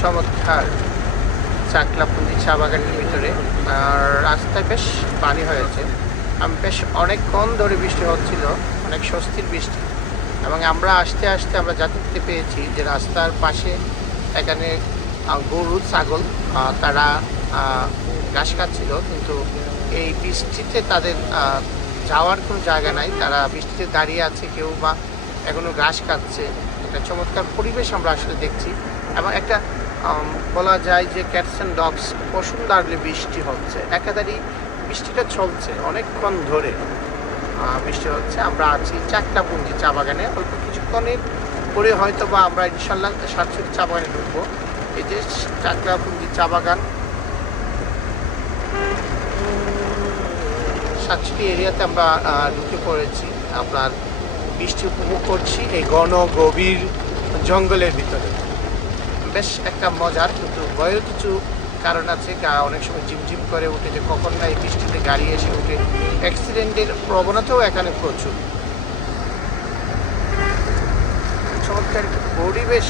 চমৎকার চাকলাপুঞ্জি চা বাগানের ভিতরে। আর রাস্তায় বেশ পানি হয়েছে। বেশ অনেকক্ষণ ধরে বৃষ্টি হচ্ছিল, অনেক স্বস্তির বৃষ্টি। এবং আমরা আসতে আসতে আমরা দেখতে পেয়েছি যে রাস্তার পাশে এখানে গরু ছাগল তারা ঘাস খাচ্ছিল, কিন্তু এই বৃষ্টিতে তাদের যাওয়ার কোনো জায়গা নাই। তারা বৃষ্টিতে দাঁড়িয়ে আছে, কেউ বা এখনো ঘাস খাচ্ছে। একটা চমৎকার পরিবেশ আমরা আসলে দেখছি। এবং একটা বলা যায় যে ক্যাটস অ্যান্ড ডগস বসুন্ধরালে বৃষ্টি হচ্ছে, একাধারে বৃষ্টিটা চলছে অনেকক্ষণ ধরে বৃষ্টি হচ্ছে। আমরা আছি চাকলাপুঞ্জি চা বাগানে। অল্প কিছুক্ষণের পরে হয়তো বা আমরা ইনশাল্লাহ সাতছড়ি চা বাগানে ঢুকবো। এই যে চাকলাপুঞ্জি চা বাগান, সাতছড়ি এরিয়াতে আমরা ঢুকে পড়েছি। আপনার বৃষ্টি উপভোগ করছি এই ঘন গভীর জঙ্গলের ভিতরে। বেশ একটা মজার, কিন্তু ভয়ের কিছু কারণ আছে। অনেক সময় ঝিমঝিম করে উঠে, যে কখন না এই বৃষ্টিতে গাড়ি এসে উঠে অ্যাক্সিডেন্টের প্রবণতাও এখানে প্রচুর। চমৎকার পরিবেশ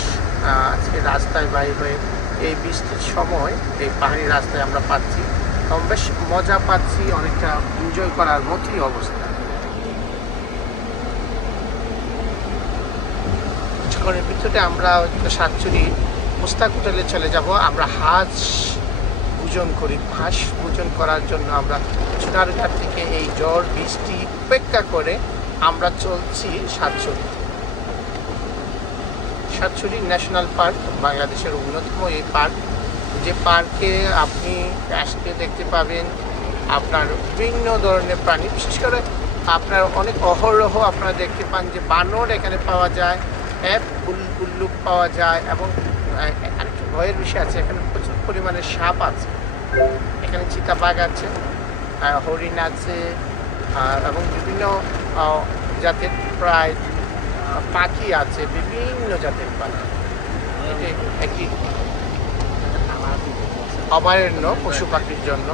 আজকে রাস্তায় বাইর হয়ে এই বৃষ্টির সময় এই পাহাড়ি রাস্তায় আমরা পাচ্ছি, এবং বেশ মজা পাচ্ছি, অনেকটা এনজয় করার মতোই অবস্থা। কিছুক্ষণের ভিতরে আমরা সাতছড়ি মুস্তাক হোটেলে চলে যাব। আমরা হাঁস ভোজন করি। হাঁস ভোজন করার জন্য আমরা চুনারঘাট থেকে এই ঝড় বৃষ্টি উপেক্ষা করে আমরা চলছি সাতছড়ি। সাতছড়ি ন্যাশনাল পার্ক বাংলাদেশের অন্যতম এই পার্ক, যে পার্কে আপনি আসতে দেখতে পাবেন আপনার বিভিন্ন ধরনের প্রাণী। বিশেষ করে আপনার অনেক অহরহ আপনারা দেখতে পান যে বানর এখানে পাওয়া যায়, উল্লুক পাওয়া যায়, এবং আরেকটু ভয়ের বিষয় আছে, এখানে প্রচুর পরিমাণে সাপ আছে। এখানে চিতাবাঘ আছে, হরিণ আছে, এবং বিভিন্ন জাতের প্রায় পাখি আছে, বিভিন্ন জাতের পাখি। এটি একটি অভয়ারণ্য পশু পাখির জন্য।